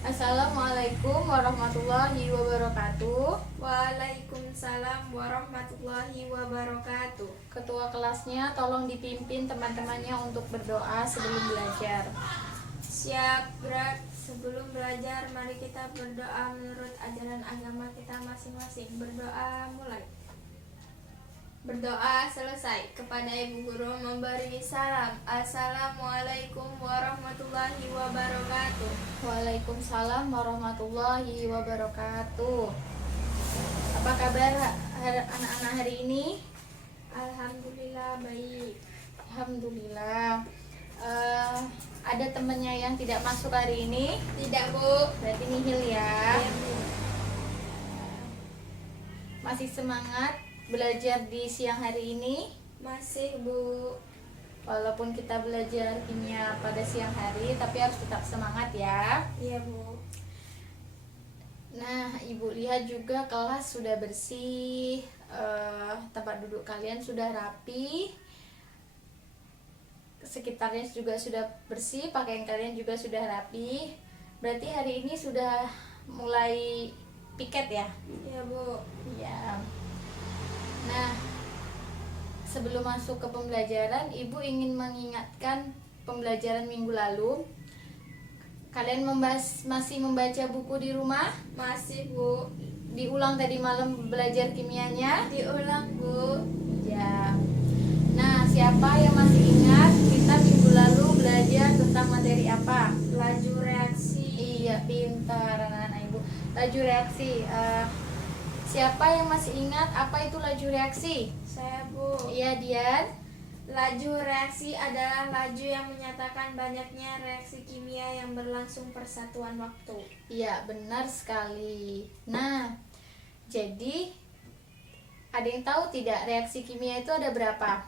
Assalamualaikum warahmatullahi wabarakatuh. Waalaikumsalam warahmatullahi wabarakatuh. Ketua kelasnya tolong dipimpin teman-temannya untuk berdoa sebelum belajar. Siap, berat. Sebelum belajar, mari kita berdoa menurut ajaran agama kita masing-masing. Berdoa mulai. Berdoa selesai. Kepada ibu guru memberi salam. Assalamualaikum warahmatullahi wabarakatuh. Waalaikumsalam warahmatullahi wabarakatuh. Apa kabar anak-anak hari ini? Alhamdulillah baik. Alhamdulillah. Ada temennya yang tidak masuk hari ini? Tidak, Bu. Berarti nihil ya. Iya, Bu. Masih semangat belajar di siang hari ini? Masih, Bu. Walaupun kita belajar kimia pada siang hari, tapi harus tetap semangat ya. Iya, Bu. Nah, Ibu lihat juga kelas sudah bersih, tempat duduk kalian sudah rapi, sekitarnya juga sudah bersih, pakaian kalian juga sudah rapi. Berarti hari ini sudah mulai piket ya? Iya, Bu. Iya. Nah, sebelum masuk ke pembelajaran, Ibu ingin mengingatkan pembelajaran minggu lalu. Kalian masih membaca buku di rumah? Masih, Bu. Diulang tadi malam belajar kimianya? Diulang, Bu. Ya. Nah, siapa yang masih ingat kita minggu lalu belajar tentang materi apa? Laju reaksi. Iya, pintar anak-anak Ibu. Laju reaksi. Siapa yang masih ingat apa itu laju reaksi? Saya, Bu. Iya, Dian. Laju reaksi adalah laju yang menyatakan banyaknya reaksi kimia yang berlangsung persatuan waktu. Iya, benar sekali. Nah, jadi ada yang tahu tidak reaksi kimia itu ada berapa?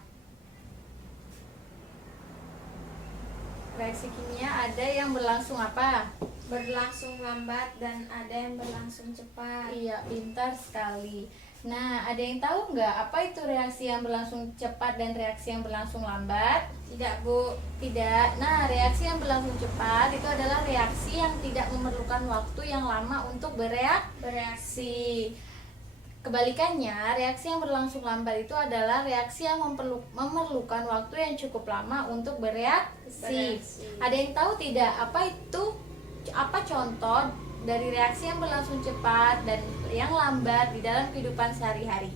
Reaksi kimia ada yang berlangsung apa? Berlangsung lambat dan ada yang berlangsung cepat. Iya, pintar sekali. Nah, ada yang tahu nggak apa itu reaksi yang berlangsung cepat dan reaksi yang berlangsung lambat? Tidak, Bu. Tidak. Nah, reaksi yang berlangsung cepat itu adalah reaksi yang tidak memerlukan waktu yang lama untuk bereaksi. Kebalikannya, reaksi yang berlangsung lambat itu adalah reaksi yang memerlukan waktu yang cukup lama untuk bereaksi. Ada yang tahu tidak apa contoh dari reaksi yang berlangsung cepat dan yang lambat di dalam kehidupan sehari-hari?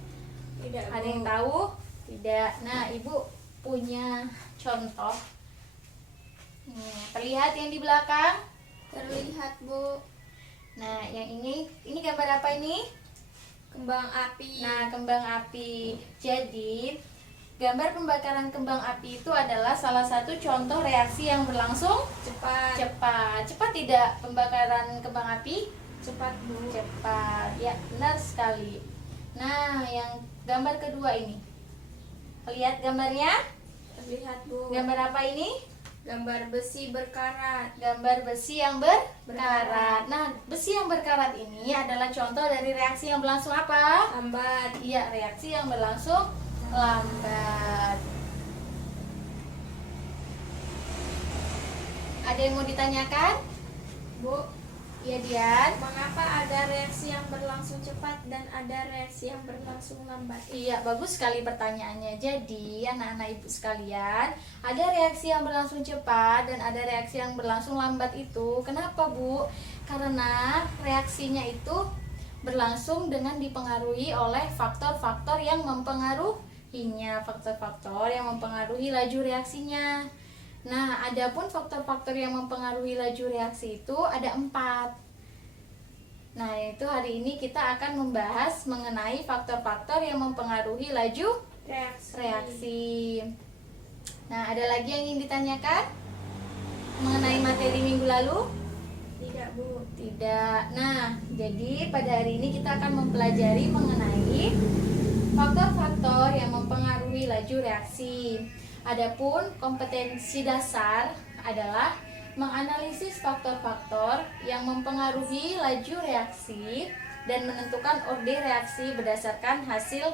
Tidak, Bu. Ada yang tahu? Tidak. Nah, Ibu punya contoh. Terlihat yang di belakang? Terlihat, Bu. Nah, yang ini gambar apa ini? Kembang api. Nah, kembang api. Jadi, gambar pembakaran kembang api itu adalah salah satu contoh reaksi yang berlangsung Cepat. cepat tidak pembakaran kembang api? Cepat, Bu. Cepat. Ya, benar sekali. Nah, yang gambar kedua ini. Lihat gambarnya? Terlihat, Bu. Gambar apa ini? Gambar besi berkarat. Gambar besi yang berkarat. Nah, besi yang berkarat ini adalah contoh dari reaksi yang berlangsung apa? Lambat. Iya, reaksi yang berlangsung lambat. Ada yang mau ditanyakan? Bu, Iya, Dian. mengapa ada reaksi yang berlangsung cepat dan ada reaksi yang berlangsung lambat? Iya, bagus sekali pertanyaannya. Jadi, anak-anak Ibu sekalian, ada reaksi yang berlangsung cepat dan ada reaksi yang berlangsung lambat itu. Kenapa, Bu? Karena reaksinya itu berlangsung dengan dipengaruhi oleh faktor-faktor yang mempengaruhinya, faktor-faktor yang mempengaruhi laju reaksinya. Nah, adapun faktor-faktor yang mempengaruhi laju reaksi itu ada 4. Nah, itu hari ini kita akan membahas mengenai faktor-faktor yang mempengaruhi laju reaksi. Nah, ada lagi yang ingin ditanyakan mengenai materi minggu lalu? Tidak, Bu. Tidak. Nah, jadi pada hari ini kita akan mempelajari mengenai faktor-faktor yang mempengaruhi laju reaksi. Adapun kompetensi dasar adalah menganalisis faktor-faktor yang mempengaruhi laju reaksi dan menentukan order reaksi berdasarkan hasil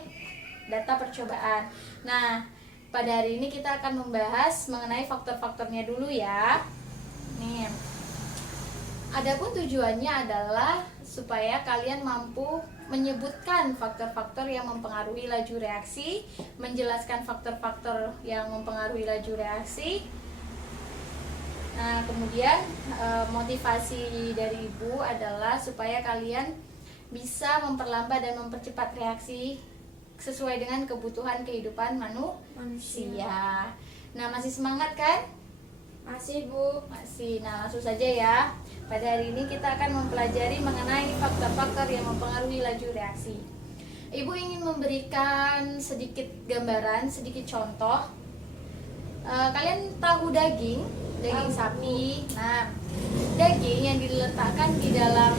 data percobaan. Nah, pada hari ini kita akan membahas mengenai faktor-faktornya dulu ya. Nih. Adapun tujuannya adalah supaya kalian mampu menyebutkan faktor-faktor yang mempengaruhi laju reaksi, menjelaskan faktor-faktor yang mempengaruhi laju reaksi. Nah, kemudian motivasi dari Ibu adalah supaya kalian bisa memperlambat dan mempercepat reaksi sesuai dengan kebutuhan kehidupan manusia. Nah, masih semangat kan? Masih, Bu. Masih. Nah, langsung saja ya. Pada hari ini kita akan mempelajari mengenai faktor-faktor yang mempengaruhi laju reaksi. Ibu ingin memberikan sedikit gambaran, sedikit contoh. Kalian tahu daging sapi. Nah, daging yang diletakkan di dalam,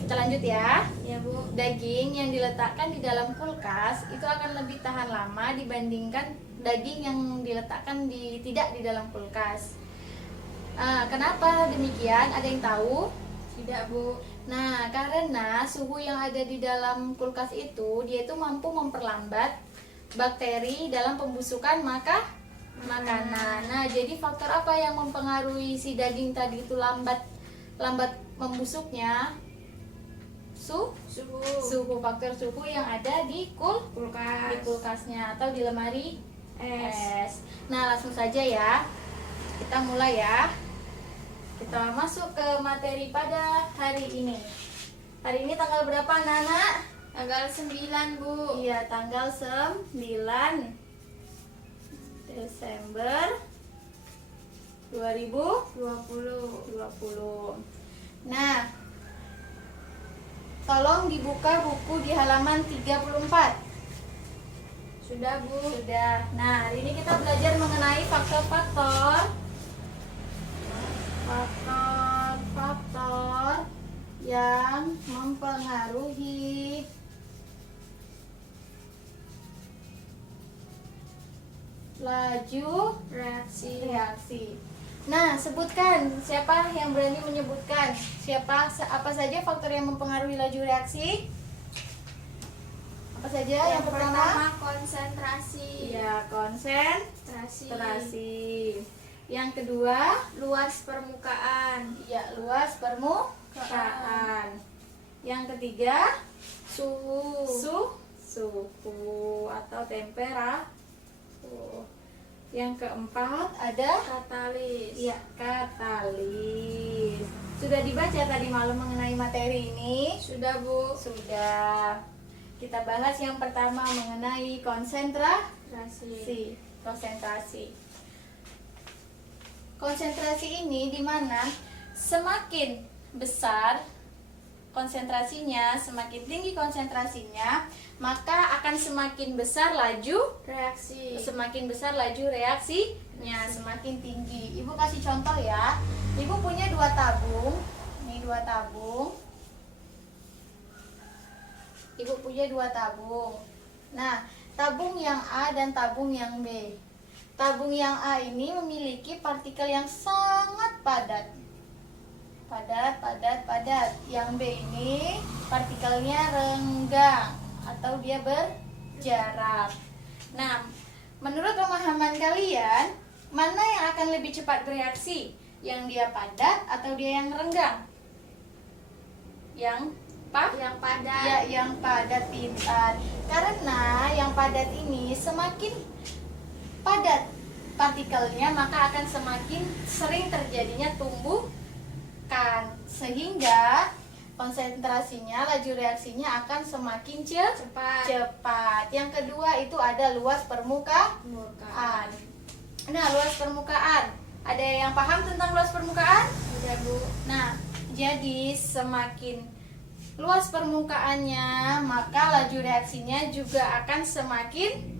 kita lanjut ya. Ya, Bu. Daging yang diletakkan di dalam kulkas itu akan lebih tahan lama dibandingkan daging yang diletakkan tidak di dalam kulkas. Kenapa demikian? Ada yang tahu? Tidak, Bu. Nah, karena suhu yang ada di dalam kulkas itu dia itu mampu memperlambat bakteri dalam pembusukan makanan. Nah, jadi faktor apa yang mempengaruhi si daging tadi itu lambat membusuknya? Suhu, faktor suhu yang ada di kulkasnya atau di lemari es. Nah, langsung saja ya. Kita mulai ya. Kita masuk ke materi pada hari ini. Hari ini tanggal berapa, Nana? Tanggal 9, Bu. Iya, tanggal 9 Desember 2020. Nah, tolong dibuka buku di halaman 34. Sudah, Bu. Sudah. Nah, hari ini kita belajar mengenai faktor-faktor yang mempengaruhi laju reaksi. Nah, sebutkan, siapa yang berani menyebutkan apa saja faktor yang mempengaruhi laju reaksi? Apa saja? Yang pertama konsentrasi. Ya, konsentrasi. Yang kedua, Luas permukaan. ya, luas permukaan. Yang ketiga, Suhu. suhu atau temperatur. Yang keempat ada Katalis. ya, katalis. Sudah dibaca tadi malam mengenai materi ini? Sudah, Bu. Sudah. Kita bahas yang pertama mengenai konsentrasi. Konsentrasi ini dimana semakin besar konsentrasinya, semakin tinggi konsentrasinya, maka akan semakin besar laju Reaksi. reaksinya, semakin tinggi. Ibu kasih contoh ya. Ibu punya 2 tabung. Ini 2 tabung. Ibu punya 2 tabung. Nah, tabung yang A dan tabung yang B. Tabung yang A ini memiliki partikel yang sangat padat. Yang B ini partikelnya renggang atau dia berjarak. Nah, menurut pemahaman kalian, mana yang akan lebih cepat bereaksi? Yang dia padat atau dia yang renggang? Yang padat. Ya, yang padat, pintar. Karena yang padat ini semakin padat partikelnya, maka akan semakin sering terjadinya tumbukan, sehingga konsentrasinya, laju reaksinya akan semakin cepat. Yang kedua itu ada luas permukaan. Nah, luas permukaan, ada yang paham tentang luas permukaan? Sudah, Bu. Nah, jadi semakin luas permukaannya, maka laju reaksinya juga akan semakin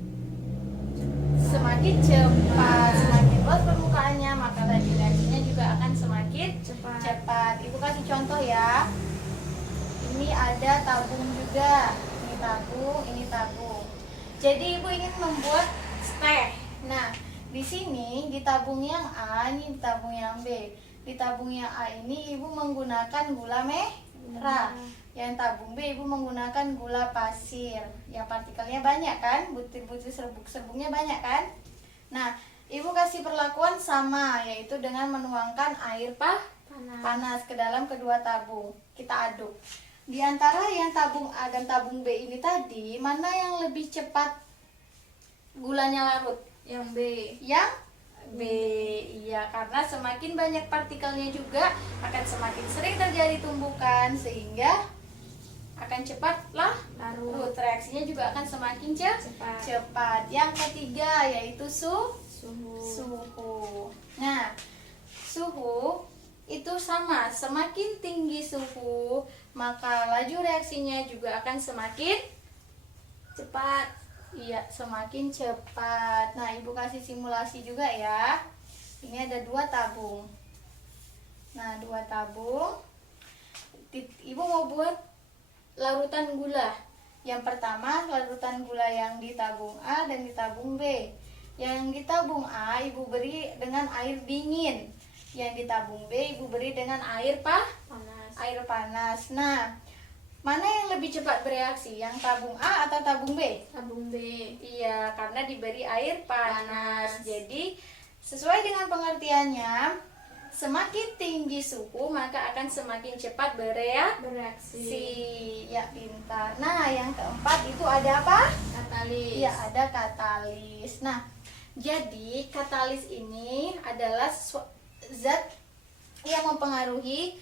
cepat. Semakin luas permukaannya, maka laju reaksinya juga akan semakin cepat. Ibu kasih contoh ya. Ini ada tabung juga. Ini tabung. Jadi ibu ingin membuat teh. Nah, di sini di tabung yang A, ini di tabung yang B. Di tabung yang A ini ibu menggunakan gula merah. Yang tabung B ibu menggunakan gula pasir. Yang partikelnya banyak kan? Butir-butir serbuk-serbuknya banyak kan? Nah, Ibu kasih perlakuan sama, yaitu dengan menuangkan air panas ke dalam kedua tabung. Kita aduk. Di antara yang tabung A dan tabung B ini tadi, mana yang lebih cepat gulanya larut? Yang B. Yang B. Iya, karena semakin banyak partikelnya juga akan semakin sering terjadi tumbukan, sehingga akan cepatlah larut. Reaksinya juga akan semakin cepat. Yang ketiga yaitu suhu. Nah, suhu itu sama, semakin tinggi suhu maka laju reaksinya juga akan semakin Cepat. iya, semakin cepat. Nah, Ibu kasih simulasi juga ya. Ini ada 2 tabung. Nah, 2 tabung. Ibu mau buat larutan gula. Yang pertama, larutan gula yang di tabung A dan di tabung B. Yang di tabung A Ibu beri dengan air dingin. Yang di tabung B Ibu beri dengan air panas. Nah, mana yang lebih cepat bereaksi? Yang tabung A atau tabung B? Tabung B. Iya, karena diberi air panas. Jadi, sesuai dengan pengertiannya, semakin tinggi suhu maka akan semakin cepat bereaksi. Ya, pintar. Nah, yang keempat itu ada apa? Katalis. Iya, ada katalis. Nah, jadi katalis ini adalah zat yang mempengaruhi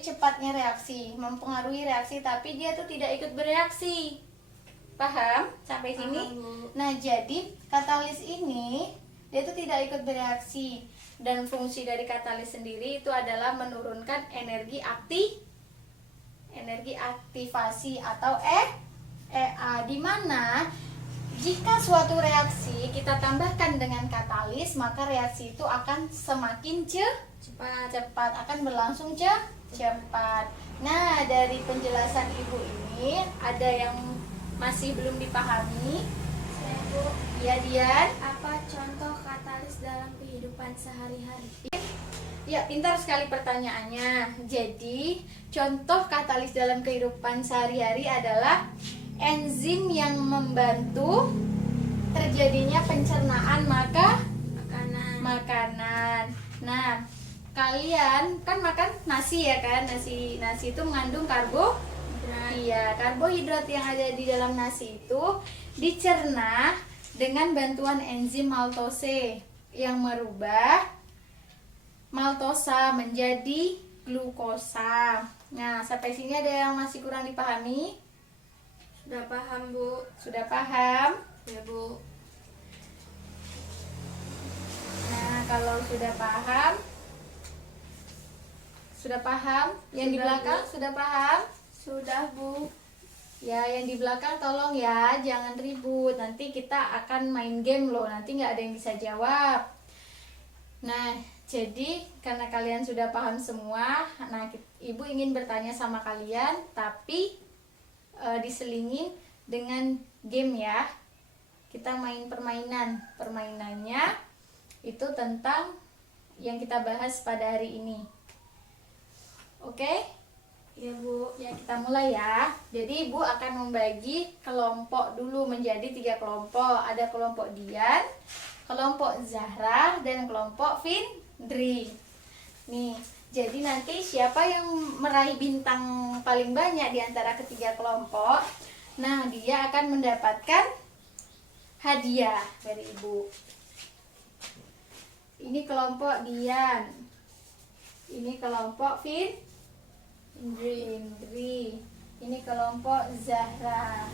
cepatnya reaksi, mempengaruhi reaksi, tapi dia tuh tidak ikut bereaksi. Paham sampai sini? Paham, Bu. Nah, jadi katalis ini dia tuh tidak ikut bereaksi, dan fungsi dari katalis sendiri itu adalah menurunkan energi aktivasi atau EA, di mana jika suatu reaksi kita tambahkan dengan katalis, maka reaksi itu akan semakin cepat, akan berlangsung cepat. Nah, dari penjelasan Ibu ini ada yang masih belum dipahami? Bu, Ya, Dian? apa contoh katalis dalam kehidupan sehari-hari? Ya, pintar sekali pertanyaannya. Jadi, contoh katalis dalam kehidupan sehari-hari adalah enzim yang membantu terjadinya pencernaan makanan. Nah, kalian kan makan nasi ya kan? Nasi itu mengandung Iya, karbohidrat yang ada di dalam nasi itu dicerna dengan bantuan enzim maltose yang merubah maltosa menjadi glukosa. Nah, sampai sini ada yang masih kurang dipahami? Sudah paham, Bu? Sudah paham? Ya, Bu. Nah, kalau sudah paham, yang di Sudah, belakang Bu. sudah paham? Sudah, Bu. Ya, yang di belakang tolong ya, jangan ribut. Nanti kita akan main game loh, nanti nggak ada yang bisa jawab. Nah, jadi karena kalian sudah paham semua, nah Ibu ingin bertanya sama kalian, tapi diselingin dengan game ya. Kita main permainan. Permainannya itu tentang yang kita bahas pada hari ini. Oke? Ya, Bu. Ya, kita mulai ya. Jadi Ibu akan membagi kelompok dulu menjadi 3 kelompok. Ada kelompok Dian, kelompok Zahra, dan kelompok Findri. Nih, jadi nanti siapa yang meraih bintang paling banyak di antara ketiga kelompok, nah dia akan mendapatkan hadiah dari Ibu. Ini kelompok Dian. Ini kelompok Findri. Ini kelompok Zahra.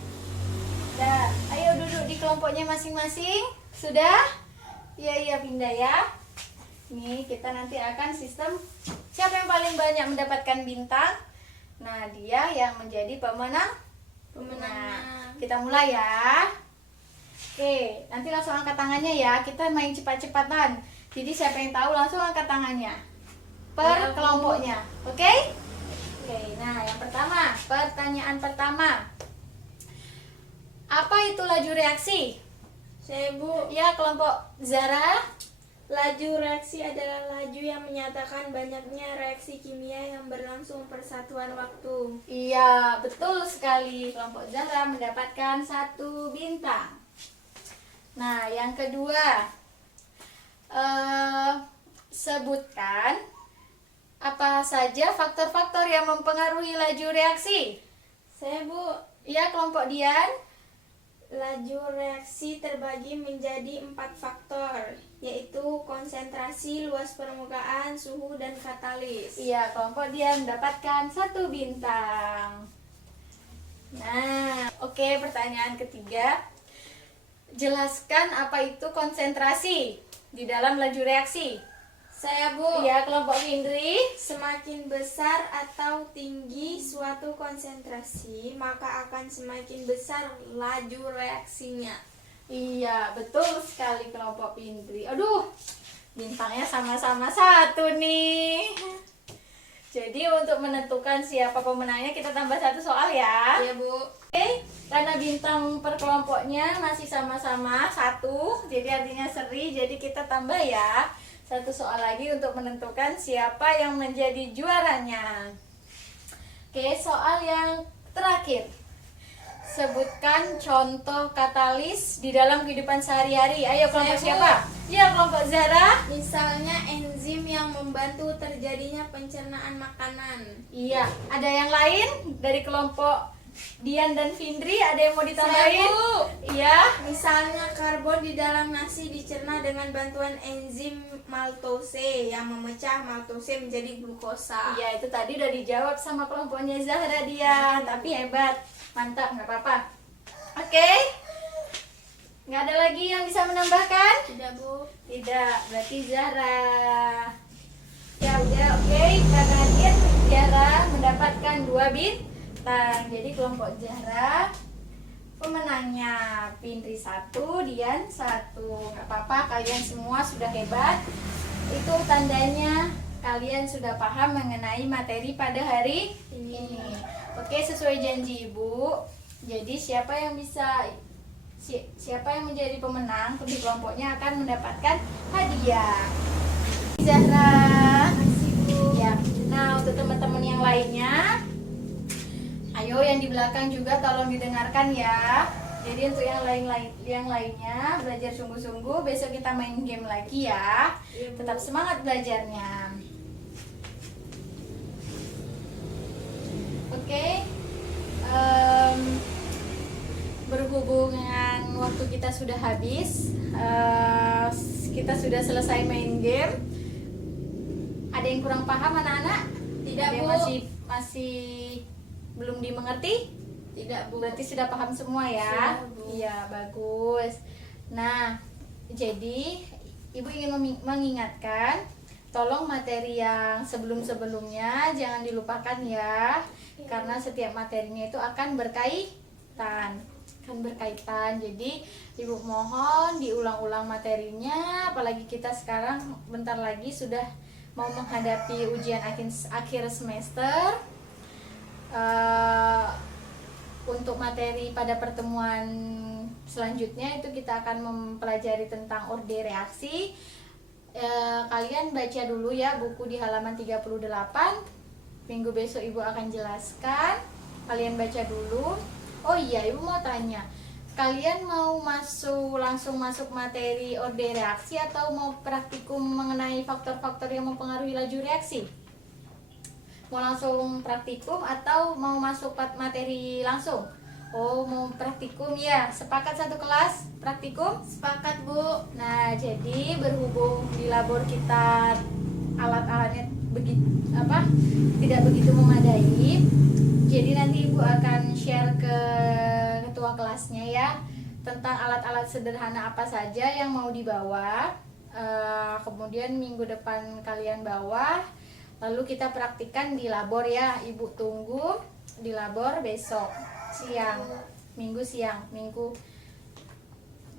Dah, ayo duduk di kelompoknya masing-masing. Sudah? Iya, pindah ya. Nih, kita nanti akan sistem siapa yang paling banyak mendapatkan bintang. Nah, dia yang menjadi pemenang. Nah, kita mulai ya. Oke, nanti langsung angkat tangannya ya. Kita main cepat-cepatan. Jadi siapa yang tahu langsung angkat tangannya per kelompoknya. Oke? Oke, nah yang pertama, pertanyaan pertama. Apa itu laju reaksi? Saya, Bu. Ya, kelompok Zara. Laju reaksi adalah laju yang menyatakan banyaknya reaksi kimia yang berlangsung persatuan waktu. Iya, betul sekali. Kelompok Zahra mendapatkan 1 bintang. Nah, yang kedua, sebutkan apa saja faktor-faktor yang mempengaruhi laju reaksi. Saya, Bu. Ya, kelompok Dian. Laju reaksi terbagi menjadi 4 faktor, yaitu konsentrasi, luas permukaan, suhu, dan katalis. Iya, kelompok Dian mendapatkan 1 bintang. Nah, oke, pertanyaan ketiga. Jelaskan apa itu konsentrasi di dalam laju reaksi. Saya, Bu. Iya, kelompok Indri. Semakin besar atau tinggi suatu konsentrasi, maka akan semakin besar laju reaksinya. Iya, betul sekali kelompok Indri. Aduh, bintangnya sama-sama 1 nih. Jadi untuk menentukan siapa pemenangnya kita tambah 1 soal ya. Iya, Bu. Oke, karena bintang per kelompoknya masih sama-sama 1, jadi artinya seri, jadi kita tambah ya 1 soal lagi untuk menentukan siapa yang menjadi juaranya. Oke, soal yang terakhir. Sebutkan contoh katalis di dalam kehidupan sehari-hari. Ayo kelompok Saya, Bu. siapa? Ya, kelompok Zara. Misalnya enzim yang membantu terjadinya pencernaan makanan. Iya, ada yang lain dari kelompok Dian dan Findri, ada yang mau ditambahin? Saya, Bu. Iya. Misalnya karbon di dalam nasi dicerna dengan bantuan enzim maltose yang memecah maltose menjadi glukosa. Iya, itu tadi udah dijawab sama kelompoknya Zahra dia, tapi hebat, mantap, nggak apa-apa. Oke, nggak ada lagi yang bisa menambahkan? Tidak, Bu. Tidak, berarti Zahra. Ya udah, oke, karena dia Zahra mendapatkan 2 bintang. Jadi kelompok Zahra pemenangnya, Findri 1, Dian 1. Nggak apa-apa, kalian semua sudah hebat. Itu tandanya kalian sudah paham mengenai materi pada hari ini. Oke, sesuai janji Ibu. Jadi siapa yang menjadi pemenang di kelompoknya akan mendapatkan hadiah. Zahra. Makasih, Bu. Ya. Nah, untuk teman-teman yang lainnya, ayo yang di belakang juga tolong didengarkan ya. Jadi untuk yang lainnya belajar sungguh-sungguh. Besok kita main game lagi ya. Iya, Bu. Tetap semangat belajarnya. Oke. Berhubungan waktu kita sudah habis, kita sudah selesai main game. Ada yang kurang paham anak-anak? Tidak, Ada yang Bu. masih belum dimengerti? Tidak, Bu. Berarti sudah paham semua ya? Sudah, Bu. Iya, bagus. Nah, jadi Ibu ingin mengingatkan, tolong materi yang sebelum-sebelumnya jangan dilupakan ya. Karena setiap materinya itu akan berkaitan. Jadi Ibu mohon diulang-ulang materinya, apalagi kita sekarang bentar lagi sudah mau menghadapi ujian akhir semester. Untuk materi pada pertemuan selanjutnya itu kita akan mempelajari tentang orde reaksi. Kalian baca dulu ya buku di halaman 38. Minggu besok Ibu akan jelaskan. Kalian baca dulu. Oh iya, Ibu mau tanya, kalian mau langsung masuk materi orde reaksi atau mau praktikum mengenai faktor-faktor yang mempengaruhi laju reaksi? Mau langsung praktikum atau mau masuk materi langsung? Oh, mau praktikum ya. Sepakat satu kelas praktikum? Sepakat, Bu. Nah, jadi berhubung di labor kita alat-alatnya tidak begitu memadai, jadi nanti Ibu akan share ke ketua kelasnya ya tentang alat-alat sederhana apa saja yang mau dibawa. Kemudian minggu depan kalian bawa, lalu kita praktikkan di labor ya. Ibu tunggu di labor besok siang, minggu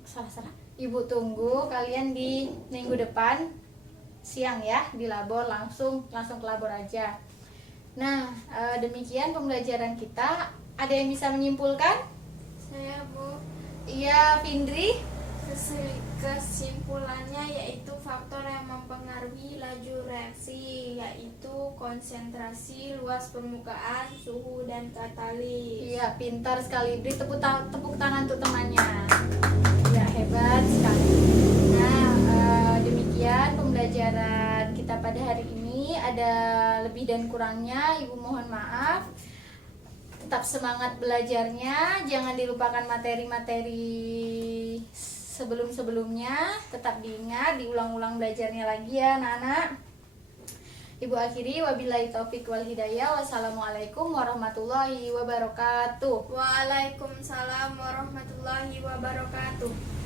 salah. Ibu tunggu kalian di minggu depan siang ya di labor, langsung ke labor aja. Nah, demikian pembelajaran kita. Ada yang bisa menyimpulkan? Saya, Bu. Iya, Findri. Kesimpulannya yaitu faktor yang mempengaruhi laju reaksi, yaitu konsentrasi, luas permukaan, suhu, dan katalis. Iya, pintar sekali. Beri tepuk tangan untuk temannya. Ya, hebat sekali. Nah, demikian pembelajaran kita pada hari ini. Ada lebih dan kurangnya, Ibu mohon maaf. Tetap semangat belajarnya, jangan dilupakan materi-materi sebelum-sebelumnya. Tetap diingat, diulang-ulang belajarnya lagi ya anak-anak. Ibu akhiri, wabillahi taufik wal hidayah. Wassalamualaikum warahmatullahi wabarakatuh. Waalaikumsalam warahmatullahi wabarakatuh.